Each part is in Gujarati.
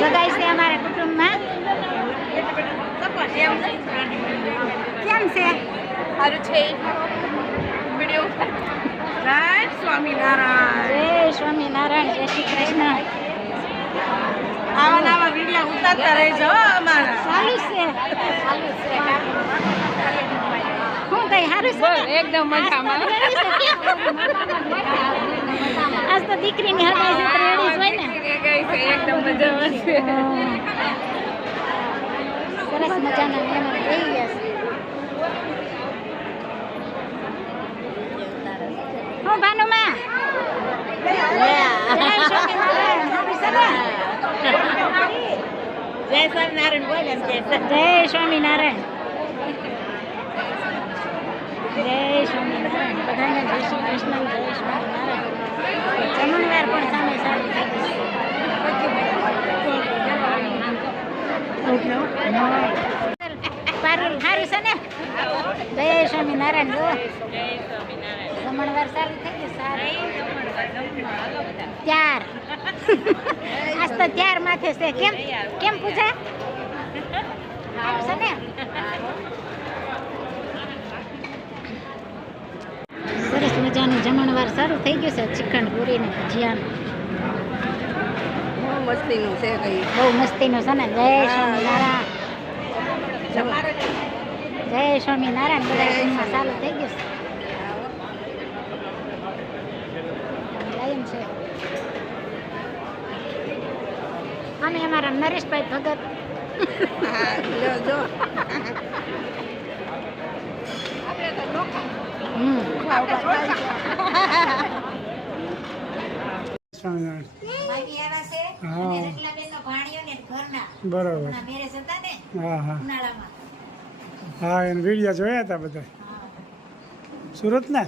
સગાઈ છે અમારા કુટુંબમાં. કેમ છે? સારું છે. વિડીયો જય સ્વામિનારાયણ. જય સ્વામિનારાયણ. જય શ્રી કૃષ્ણ. આવા નવા વિડીયો ઉતારતા રહેજો અમારા. ચાલુ છે. શું કઈ સારું છે? એકદમ મજામાં. આજ તો દીકરીની હગાઈ છે તો રેડી જ હોય ને. એકદમ મજામાં છે. સરસ મજાના મહેમાન થઈ ગયા છે. હું ભાનુમાં જય સ્વામિનારાયણ. હારું છે ને? જય સ્વામિનારાયણ બોલે એમ કે છે. જય સ્વામિનારાયણ. જય સ્વામિનારાયણ. બધાને જય શ્રી કૃષ્ણ. જય સ્વામિનારાયણ. જમણવાર પણ સામે સારું થઈ ગયું. પારુલ સારું છે ને? જય સ્વામિનારાયણ. જો જમણવાર સારું થઈ ગયું. સારું ત્યાર આજ તો ત્યાર માથે છે. કેમ કેમ પૂછા? સારું છે ને? સરસ મજાનું જમણવાર સારું થઈ ગયું છે. ચિકન પૂરી ને ભજીયાનું બહુ મસ્તીનું છે કઈ. બહુ મસ્તીનું છે ને? જય સ્વામિનારાયણ. જય સ્વામિનારાયણ. બધા જમવા સારું થઈ ગયું છે. એમ છે. અમે અમારા નરેશભાઈ ભગત. જો બરાબર. હા હા હા, એને વિડીયો જોયા હતા બધા. સુરત ને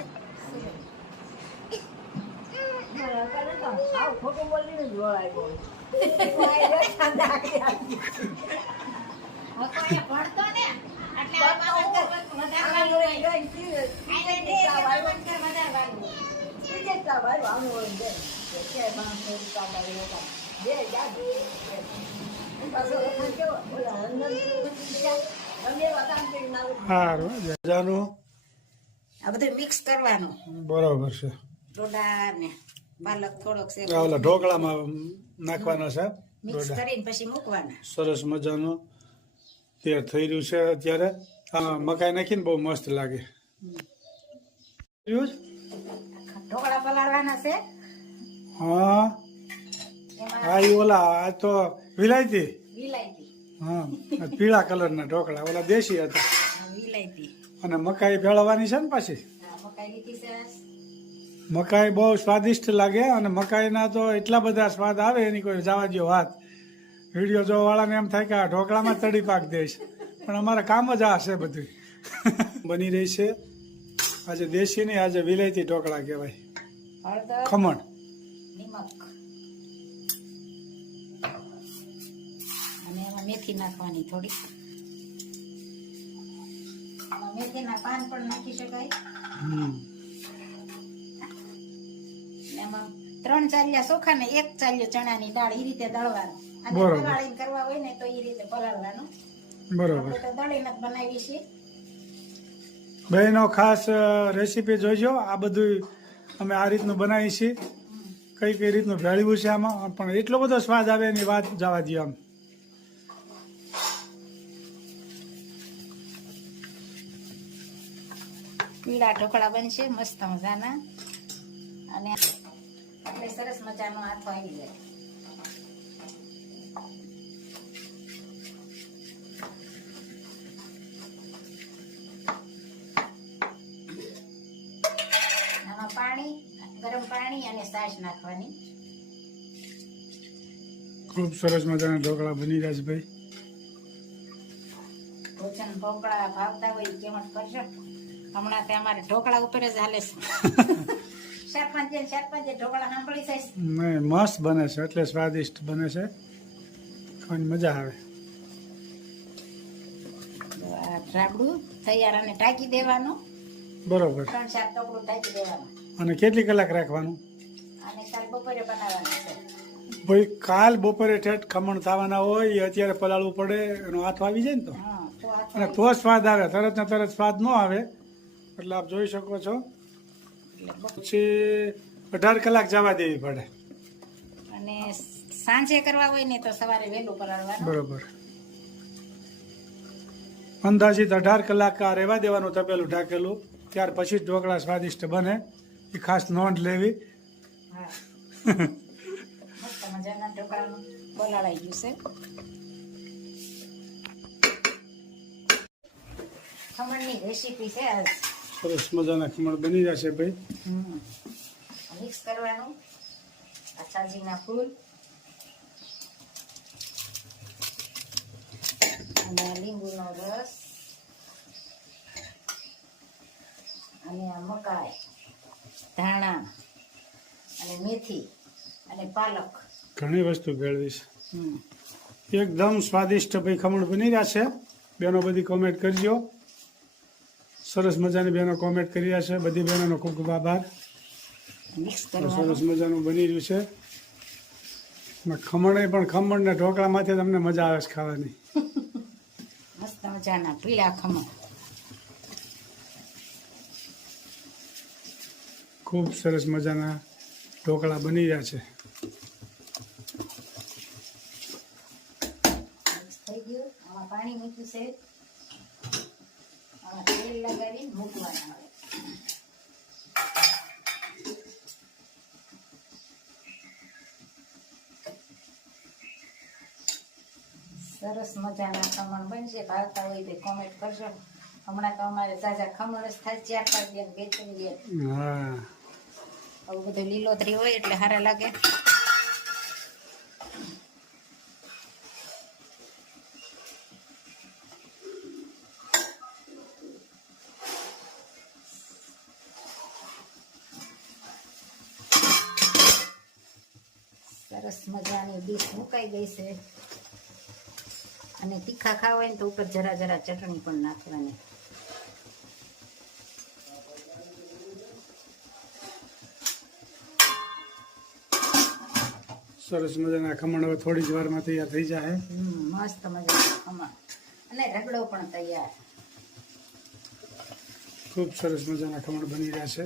સારું જજાનું આ બધું મિક્સ કરવાનું. બરોબર છે. ડોડા ને પાલક થોડોક છે ઓલા ઢોકળામાં નાખવાનો છે. મિક્સ કરીને પછી મૂકવાના. સરસ મજાનું તૈયાર થઈ રહ્યું છે અત્યારે. આ મકાઈ નાખીને બહુ મસ્ત લાગે. ઢોકળા પલાળવાના છે. હા હા, એ ઓલા આ તો વિલાયતી. વિલાયતી. હા, પીળા કલરના ઢોકળા ઓલા દેશી હતા. વિલાયતી. અને મકાઈ ભેળવવાની છે ને પાછી. મકાઈ લીધી છે. મકાઈ બહુ સ્વાદિષ્ટ લાગે અને મકાઈના તો એટલા બધા સ્વાદ આવે એની કોઈ જવા દો વાત. વિડીયો જોવા વાળાને એમ થાય કે આ ઢોકળામાં તળી પાક દઈશ, પણ અમારે કામ જ આ છે બધું. બની રહી છે આજે દેશી નહીં, આજે વિલાયતી ઢોકળા કહેવાય. હળદર, ખમણ, નિમક અને એમાં મેથી નાખવાની થોડી. આમાં મેથીના પાન પણ નાખી શકાય. એમાં 3 ચાલ્યા ચોખા ને 1 ચાલ્યો ચણાની દાળ એ રીતે દળવાનું. અને પલાળીને કરવા હોય ને તો એ રીતે પલાળવાનું. બરોબર. તો દળીને બનાવી છે. બહેનો ખાસ રેસીપી જોઈજો. આ બધું અમે આ રીતનું બનાવીએ છીએ. કઈ રીતનું ભેળવ્યું છે આમાં, પણ એટલો બધો સ્વાદ આવે એની વાત જવા દો. આમ પીળા ઢોકળા બનશે મસ્ત મજાના. અને એટલે સરસ મજાનો હાથો આવી જાય. આમાં પાણી, ગરમ પાણી અને છાશ નાખવાની. ખૂબ સરસ મજાના ઢોકળા બની રહ્યા છે ભાઈ. ભોજન ઢોકળા ભાવતા હોય કેમ કરશો. હમણાં તે અમારે ઢોકળા ઉપર જ હાલે છે. ચાર પાંચ ઢોકળા સાંભળી જાય. નહીં, મસ્ત બને છે, એટલે સ્વાદિષ્ટ બને છે, ખાવાની મજા આવે. તો આ રાબડું તૈયાર અને ટાંકી દેવાનું. બરોબર. 3-4 ટોકરું ટાંકી દેવાનું. અને કેટલી કલાક રાખવાનું? અને કાલ બપોરે બનાવવાનું છે. ભાઈ કાલ બપોરે ઠેઠ ખમણ થવાના હોય, એ અત્યારે પલાળવું પડે, એનો હાથ આવી જાય ને તો, હા, તો આ અને તો સ્વાદ આવે. તરત ને તરત સ્વાદ ન આવે. એટલે આપ જોઈ શકો છો. પછી 18 કલાક જવા દેવી પડે. અને સાંજે કરવા હોય ને તો સવારે વહેલું પલાળવાનું. બરોબર. અંદાજિત 18 કલાક આ રહેવા દેવાનું તપેલું ઢાંકેલું. ત્યાર પછી જ ઢોકળા સ્વાદિષ્ટ બને, એ ખાસ નોંધ લેવી. હા. મસ્ત મજાના ઢોકળાનું પલાળાઈ ગયું છે. ખમણની રેસીપી છે આ. સરસ મજાના ખમણ બની જશે ભાઈ. મિક્સ કરવાનું. આ સાજીના ફૂલ અને લીંબુનો રસ અને આ મકાઈ, ધાણા અને મેથી અને પાલક. ઘણી વસ્તુ ભેળવીશ. એકદમ સ્વાદિષ્ટ ભાઈ ખમણ બની રહ્યા છે. બેનો બધી કોમેન્ટ કરજો. સરસ મજાની બહેનો કોમેન્ટ કરી રહ્યા છે. બધી બહેનોનો ખૂબ ખૂબ આભાર. મિક્સ સરસ કરવાનું. મજાનું બની રહ્યું છે. અને ખમણે પણ ખમણ ને ઢોકળામાંથી તમને મજા આવે છે ખાવાની. મસ્ત મજાના પીળા ખમણ. ખૂબ સરસ મજાના ઢોકળા બની રહ્યા છે. મિક્સ થઈ ગયું. આમાં પાણી મૂક્યું છે. આમાં તેલ લગાવી મૂકવાના આવે. સરસ મજાના ખમણ બનશે. ભાવતા હોય તો કોમેન્ટ કરજો. હમણાં તો અમારે ઝાઝા ખમણ જ થાય. 4-5 દિન બેચી દે. હા, આવું બધું લીલોતરી હોય એટલે સારા લાગે. સરસ મજાની ડીશ મુકાઈ ગઈ છે. અને તીખા ખાવા હોય ને તો ઉપર જરા જરા ચટણી પણ નાખવાની. સરસ મજાના ખમણ હવે થોડી જ વારમાં તૈયાર થઈ જાય. મસ્ત મજાના ખમણ અને રગડો પણ તૈયાર. ખૂબ સરસ મજાના ખમણ બની રહ્યા છે.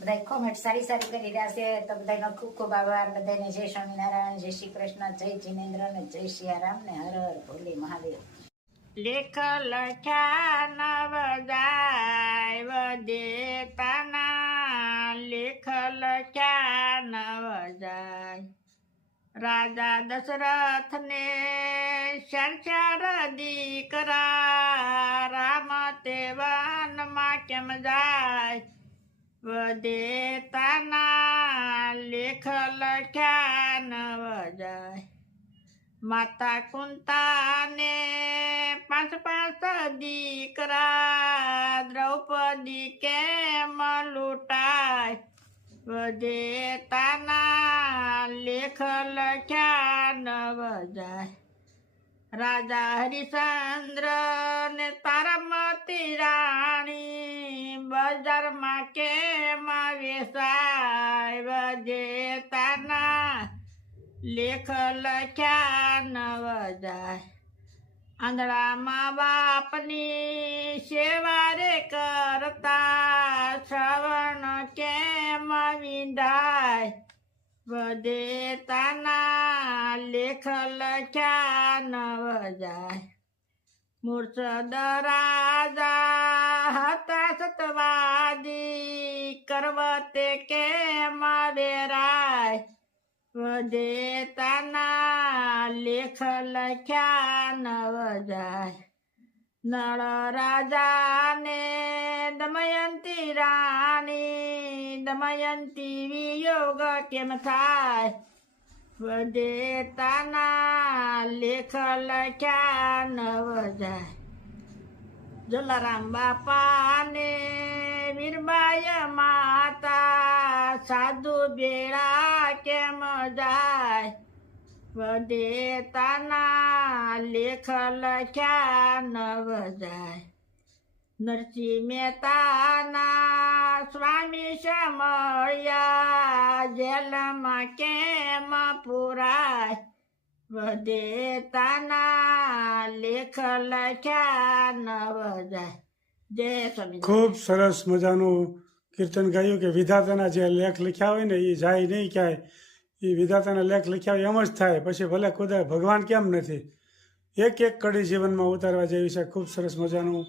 બધા કોમેન્ટ સારી સારી કરી રહ્યા છે. તો બધાનો ખૂબ ખૂબ આભાર. બધાને જય સ્વામિનારાયણ, જય શ્રી કૃષ્ણ, જય જિનેન્દ્ર ને જય સિયારામ ને હર હર ભોલે મહાદેવ. લેખ લખ્યા નવ જાય વદેતાના. લેખ લખ્યા નવ જાય. રાજા દશરથ ને 4 દીકરા. રામ તે વનમાં કેમ જાય વદેતાના. લેખ લખ્યા નવ જાય. માતા કુંતાને 5 દીકરા. દ્રૌપદી કેમ લૂંટાય વદેતાના. લેખ લખ્યા નવ જાય. રાજા હરિશ્ચંદ્ર ને તારામતી રાણી. બજારમાં કેમ વેચાય વદેતાના. લેખ લખ્યા નવ જાય. આંધળામાં બાપની સેવા રે કરતા. શ્રવણ કેમ વિંધાય વદેતાના. લેખ લખ્યા નવ જાય. મૂર્છદ રાજા હતા સતવાદી. કરવતે કેમ વેરાય વદેતાના. લેખ લખ્યા નવ જાય. નળ રાજાને દમયંતી રાણી. દમયંતી વિયોગ કેમ થાય વદેતાના. લેખ લખ્યા નવ જાય. જલારામ બાપાને વીરબાઈ માતા સાધુ બેડા કેમ જાય વદેતાના લેખ લખ્યા નવ જાય નરસિંહ મહેતાના સ્વામી સમળ્યા જેલમાં કેમ પુરાય વદેતાના લેખ લખ્યા નવ જાય જય સ્વામી. ખૂબ સરસ મજાનું કીર્તન ગાયું કે વિધાતાના જે લેખ લખ્યા હોય ને એ જાય નહીં ક્યાંય, એ વિધાતાના લેખ લખ્યા હોય એમ જ થાય, પછી ભલે ખુદા ભગવાન કેમ નથી. એક એક કડી જીવનમાં ઉતારવા જેવી છે. ખૂબ સરસ મજાનું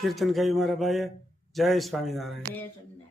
કીર્તન ગાયું મારા ભાઈએ. જય સ્વામિનારાયણ. જય સ્વામિનારાયણ.